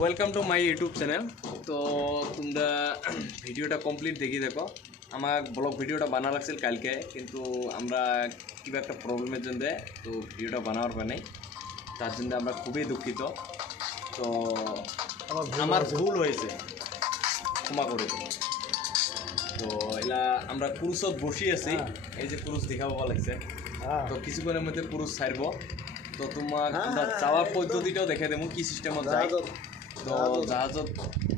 Welcome to my YouTube channel. তো তোমরা ভিডিওটা কমপ্লিট দেখি দেখো। আমার ব্লগ ভিডিওটা বানা লাগছিল কালকে, কিন্তু আমরা কিবা একটা প্রবলেমের জন্য তো ভিডিওটা বানাবার পাই নাই। তার জন্য আমরা খুবই দুঃখিত। তো আমার ভুল হয়েছে, ক্ষমা করে দিন। তো এলা আমরা ক্রুজত বসি আছি, এই যে ক্রুজ দেখাবো লাগছে। তো কিছুক্ষণের মধ্যে ক্রুজ ছাড়বো। তো তোমার আমরা যাওয়ার পদ্ধতিটাও দেখে দেবো কি সিস্টেমত যায়। তো জাহাজত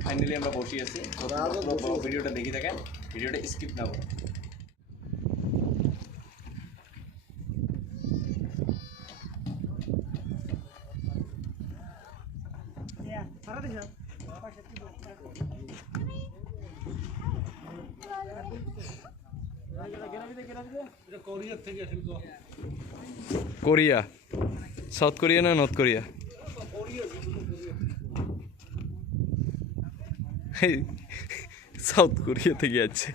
ফাইনালি আমরা বসে আছি। তো ভিডিওটা দেখি দেখেন, ভিডিওটা স্কিপ না করো। কোরিয়া, সাউথ কোরিয়া না নর্থ কোরিয়া? সাউথ কোরিয়া থেকে যাচ্ছে।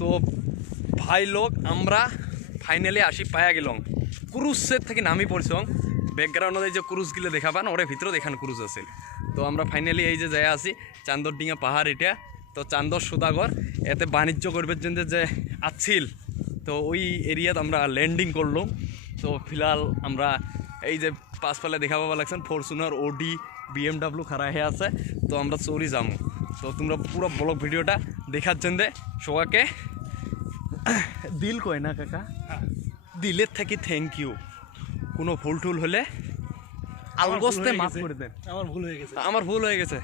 তো ভাই লোক আমরা ফাইনালি আসি পায়া গেলাম। ক্রুজের থেকে নামি পড়ছং। ব্যাকগ্রাউন্ডে যে ক্রুজগুলো দেখা পান ওর ভিতরেও দেখান ক্রুজ আছে। তো আমরা ফাইনালি এই যে যাই আছি চান্দরডিঙা পাহাড়, এটা তো চান্দর সৌদাগর। এতে বাণিজ্য করবার জন্য যে আছিল, তো ওই এরিয়াত আমরা ল্যান্ডিং করলাম। তো ফিলহাল আমরা এই যে পাশপালে দেখা পাওয়া লাগছেন ফরচুনার, ওডি, BMW খাড়া হয়ে আছে। তো আমরা চৌরি যাবো। তো তোমরা পুরো ব্লগ ভিডিওটা দেখার জন্য সবাইকে দিল কয় না কাকা, দিলের থাকি থ্যাংক ইউ। কোনো ভুল টুল হলে আলগস্তে মাফ করে দেন। আমার ভুল হয়ে গেছে।